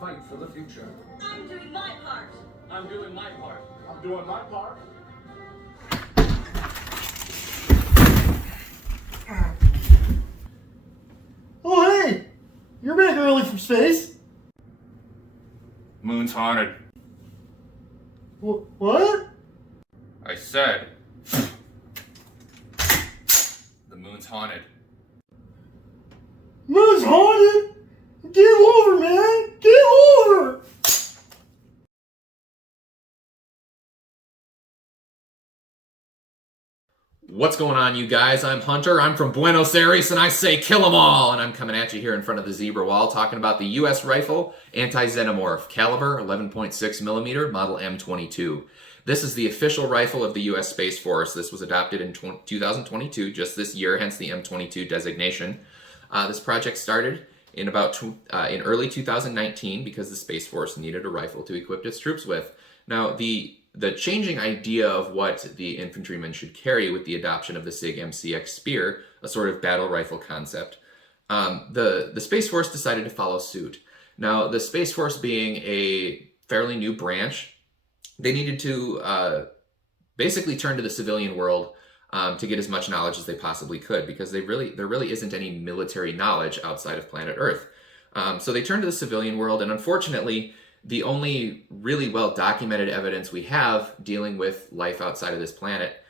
fight for the future. I'm doing my part. I'm doing my part. I'm doing my part. Oh, hey! You're back early from space. Moon's haunted. What? I said. The moon's haunted. Moon's haunted? Game over, man! Game over! What's going on, you guys? I'm Hunter. I'm from Buenos Aires, and I say kill 'em all! And I'm coming at you here in front of the zebra wall talking about the U.S. rifle Anti-Xenomorph, caliber 11.6 millimeter, model M22. This is the official rifle of the U.S. Space Force. This was adopted in 2022, just this year, hence the M22 designation. This project started in early 2019 because the Space Force needed a rifle to equip its troops with. Now, the changing idea of what the infantrymen should carry with the adoption of the SIG MCX Spear, a sort of battle rifle concept, the Space Force decided to follow suit. Now, the Space Force being a fairly new branch, they needed to basically turn to the civilian world to get as much knowledge as they possibly could, because there really isn't any military knowledge outside of planet Earth. So they turned to the civilian world, and unfortunately, the only really well-documented evidence we have dealing with life outside of this planet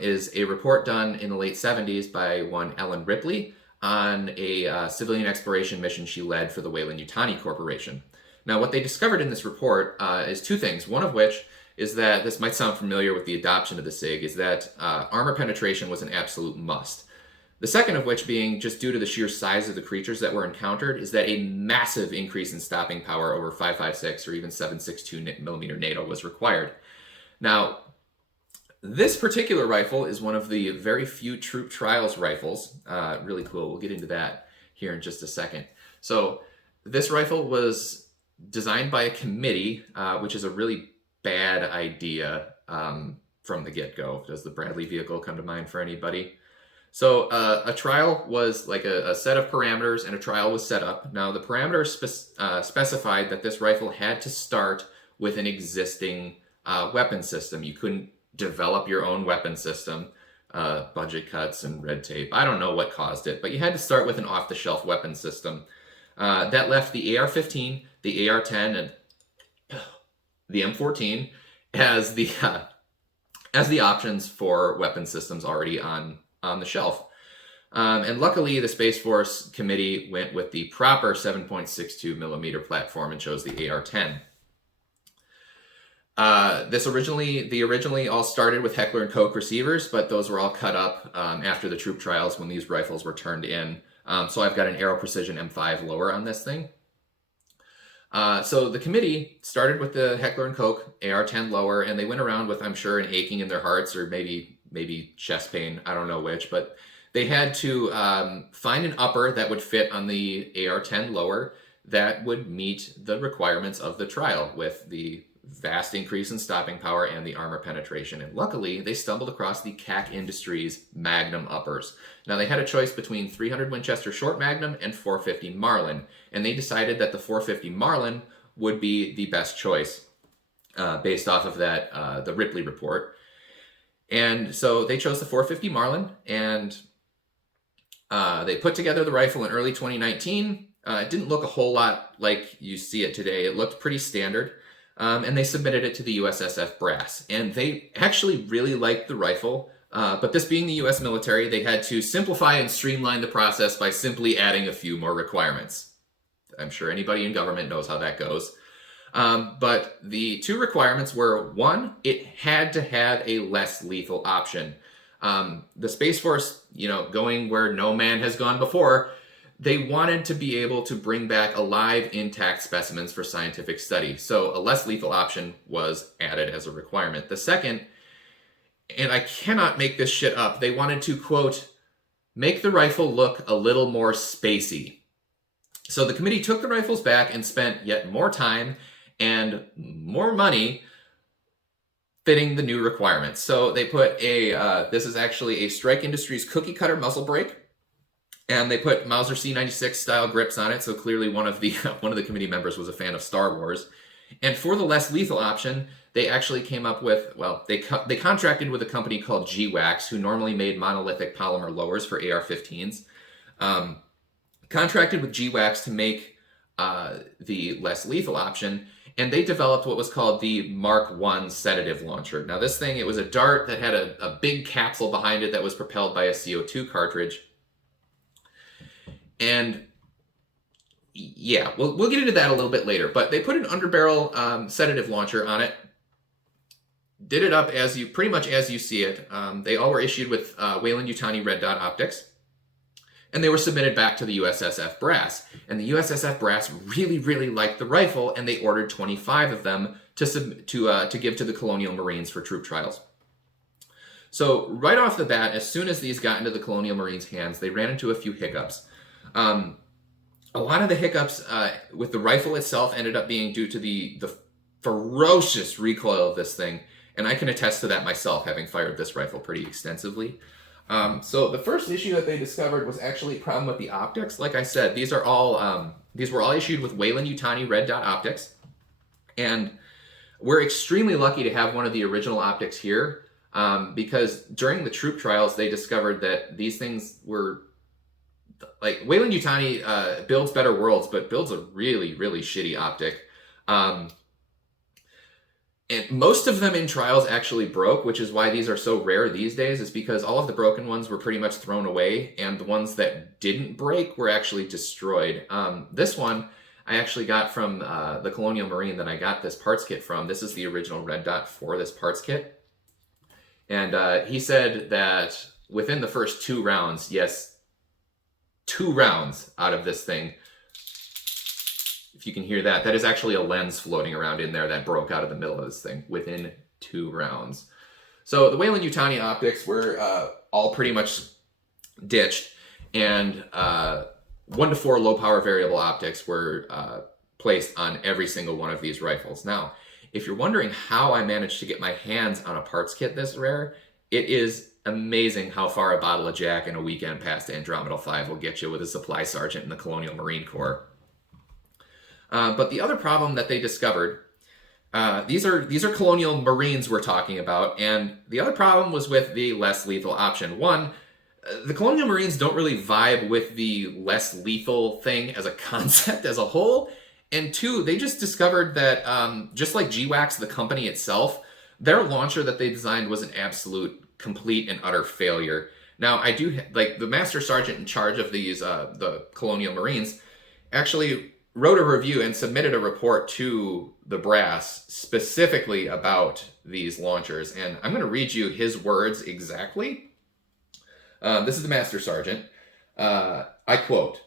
is a report done in the late 70s by one Ellen Ripley on a civilian exploration mission she led for the Weyland-Yutani Corporation. Now, what they discovered in this report is two things, one of which is that, this might sound familiar with the adoption of the SIG, is that armor penetration was an absolute must. The second of which being, just due to the sheer size of the creatures that were encountered, is that a massive increase in stopping power over 5.56 or even 7.62 millimeter NATO was required. Now, this particular rifle is one of the very few troop trials rifles. Really cool. We'll get into that here in just a second. So this rifle was designed by a committee, which is a really bad idea from the get-go. Does the Bradley vehicle come to mind for anybody? So a trial was like a set of parameters, and a trial was set up. Now, the parameters specified that this rifle had to start with an existing weapon system. You couldn't develop your own weapon system, budget cuts and red tape. I don't know what caused it, but you had to start with an off-the-shelf weapon system. That left the AR-15, the AR-10, and the M14 as the options for weapon systems already on the shelf. And luckily, the Space Force Committee went with the proper 7.62 millimeter platform and chose the AR-10. They originally all started with Heckler & Koch receivers, but those were all cut up after the troop trials when these rifles were turned in. So I've got an Aero Precision M5 lower on this thing. So the committee started with the Heckler & Koch AR-10 lower, and they went around with, I'm sure, an aching in their hearts, or maybe chest pain, I don't know which, but they had to find an upper that would fit on the AR-10 lower that would meet the requirements of the trial with the vast increase in stopping power and the armor penetration. And luckily, they stumbled across the Kak Industries Magnum uppers. Now, they had a choice between 300 Winchester Short Magnum and 450 Marlin, and they decided that the 450 Marlin would be the best choice based off of that the Ripley report. And so they chose the 450 Marlin, and they put together the rifle in early 2019. It didn't look a whole lot like you see it today. It looked pretty standard. And they submitted it to the USSF brass. And they actually really liked the rifle. But this being the US military, they had to simplify and streamline the process by simply adding a few more requirements. I'm sure anybody in government knows how that goes. But the two requirements were, one, it had to have a less lethal option. The Space Force, going where no man has gone before, they wanted to be able to bring back alive, intact specimens for scientific study. So a less lethal option was added as a requirement. The second, and I cannot make this shit up, they wanted to, quote, make the rifle look a little more spacey. So the committee took the rifles back and spent yet more time and more money fitting the new requirements. So they put this is actually a Strike Industries cookie cutter muzzle brake. And they put Mauser C96 style grips on it, so clearly one of the committee members was a fan of Star Wars. And for the less lethal option, they actually came up with, well, they contracted with a company called G-Wax, who normally made monolithic polymer lowers for AR-15s. Contracted with G-Wax to make the less lethal option, and they developed what was called the Mark I sedative launcher. Now this thing, it was a dart that had a big capsule behind it that was propelled by a CO2 cartridge. And yeah, we'll get into that a little bit later, but they put an underbarrel sedative launcher on it, did it up pretty much as you see it. They all were issued with Weyland-Yutani red dot optics, and they were submitted back to the USSF brass. And the USSF brass really, really liked the rifle, and they ordered 25 of them to give to the Colonial Marines for troop trials. So right off the bat, as soon as these got into the Colonial Marines' hands, they ran into a few hiccups. A lot of the hiccups with the rifle itself ended up being due to the ferocious recoil of this thing, and I can attest to that myself, having fired this rifle pretty extensively. So the first issue that they discovered was actually a problem with the optics. Like I said, these were all issued with Weyland-Yutani red dot optics, and we're extremely lucky to have one of the original optics here, because during the troop trials they discovered that these things were like Weyland-Yutani builds better worlds, but builds a really, really shitty optic. And most of them in trials actually broke, which is why these are so rare these days, is because all of the broken ones were pretty much thrown away, and the ones that didn't break were actually destroyed. This one I actually got from the Colonial Marine that I got this parts kit from. This is the original red dot for this parts kit. And he said that within the first 2 rounds, yes, 2 rounds out of this thing, if you can hear that, that is actually a lens floating around in there that broke out of the middle of this thing within 2 rounds. So the Weyland-Yutani optics were all pretty much ditched, and 1 to 4 low power variable optics were placed on every single one of these rifles. Now, if you're wondering how I managed to get my hands on a parts kit this rare, it is amazing how far a bottle of Jack and a weekend past Andromeda 5 will get you with a supply sergeant in the Colonial Marine Corps. But the other problem that they discovered, these are Colonial Marines we're talking about, and the other problem was with the less lethal option. 1, the Colonial Marines don't really vibe with the less lethal thing as a concept as a whole, and 2, they just discovered that just like G-Wax, the company itself, their launcher that they designed was an absolute complete and utter failure. Now, I do, like, the Master Sergeant in charge of these, the Colonial Marines, actually wrote a review and submitted a report to the brass specifically about these launchers. And I'm going to read you his words exactly. This is the Master Sergeant. I quote,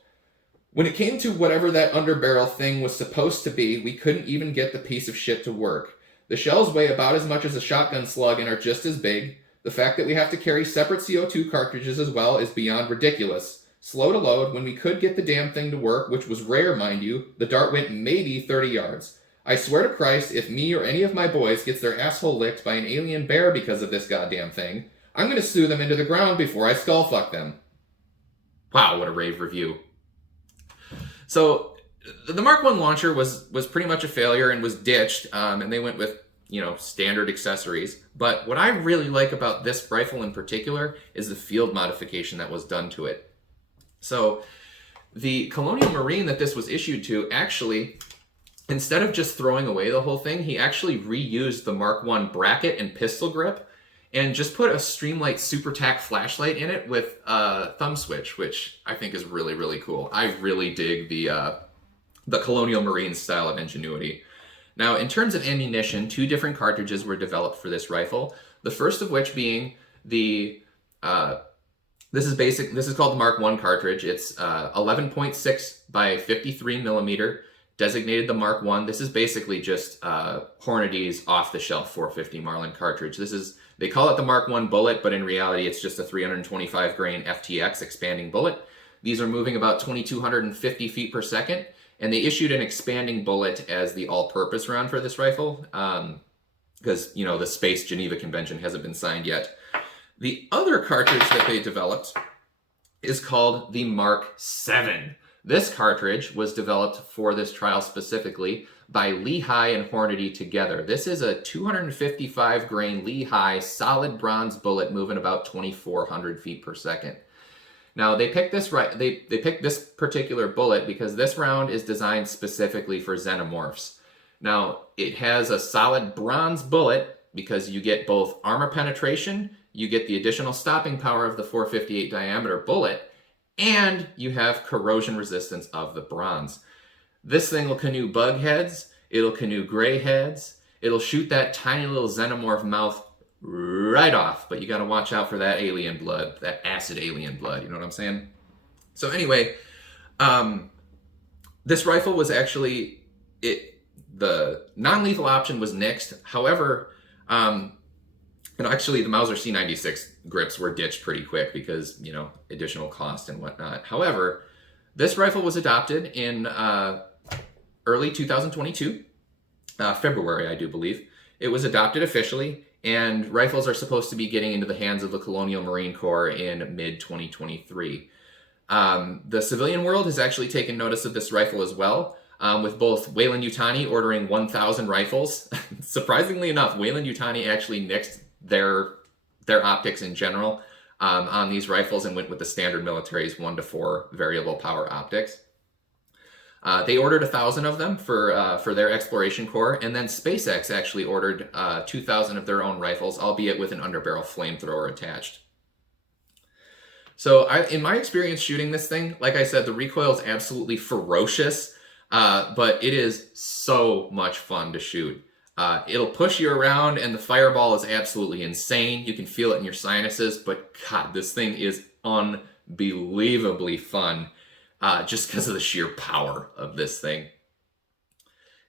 "When it came to whatever that underbarrel thing was supposed to be, we couldn't even get the piece of shit to work. The shells weigh about as much as a shotgun slug and are just as big. The fact that we have to carry separate CO2 cartridges as well is beyond ridiculous. Slow to load, when we could get the damn thing to work, which was rare, mind you, the dart went maybe 30 yards. I swear to Christ, if me or any of my boys gets their asshole licked by an alien bear because of this goddamn thing, I'm going to sue them into the ground before I skullfuck them." Wow, what a rave review. So the Mark I launcher was pretty much a failure and was ditched, and they went with, you know, standard accessories. But what I really like about this rifle in particular is the field modification that was done to it. So the Colonial Marine that this was issued to actually, instead of just throwing away the whole thing, he actually reused the Mark I bracket and pistol grip and just put a Streamlight Super Tac flashlight in it with a thumb switch, which I think is really, really cool. I really dig the Colonial Marine style of ingenuity. Now, in terms of ammunition, 2 different cartridges were developed for this rifle. The first of which being the this is called the Mark I cartridge. It's 11.6 by 53 millimeter, designated the Mark I. This is basically just Hornady's off-the-shelf 450 Marlin cartridge. They call it the Mark I bullet, but in reality, it's just a 325 grain FTX expanding bullet. These are moving about 2,250 feet per second, and they issued an expanding bullet as the all-purpose round for this rifle, because, you know, the Space Geneva Convention hasn't been signed yet. The other cartridge that they developed is called the Mark VII. This cartridge was developed for this trial specifically by Lehigh and Hornady together. This is a 255 grain Lehigh solid bronze bullet moving about 2,400 feet per second. Now they picked this they picked this particular bullet because this round is designed specifically for Xenomorphs. Now it has a solid bronze bullet because you get both armor penetration, you get the additional stopping power of the 458 diameter bullet, and you have corrosion resistance of the bronze. This thing will canoe bug heads, it'll canoe gray heads, it'll shoot that tiny little Xenomorph mouth right off, but you gotta watch out for that alien blood, that acid alien blood, you know what I'm saying? So anyway, this rifle was actually, the non-lethal option was nixed. However, and actually the Mauser C96 grips were ditched pretty quick because, you know, additional cost and whatnot. However, this rifle was adopted in early 2022, February, I do believe. It was adopted officially, and rifles are supposed to be getting into the hands of the Colonial Marine Corps in mid-2023. The civilian world has actually taken notice of this rifle as well, with both Weyland-Yutani ordering 1,000 rifles. Surprisingly enough, Weyland-Yutani actually nixed their optics in general on these rifles and went with the standard military's 1-to-4 variable power optics. They ordered 1,000 of them for their exploration corps, and then SpaceX actually ordered 2,000 of their own rifles, albeit with an underbarrel flamethrower attached. So in my experience shooting this thing, like I said, the recoil is absolutely ferocious, but it is so much fun to shoot. It'll push you around, and the fireball is absolutely insane. You can feel it in your sinuses, but God, this thing is unbelievably fun. Just because of the sheer power of this thing.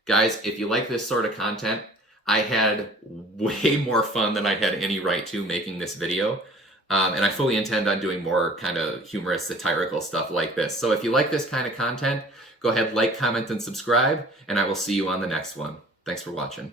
Guys, if you like this sort of content, I had way more fun than I had any right to making this video. And I fully intend on doing more kind of humorous, satirical stuff like this. So if you like this kind of content, go ahead, like, comment, and subscribe, and I will see you on the next one. Thanks for watching.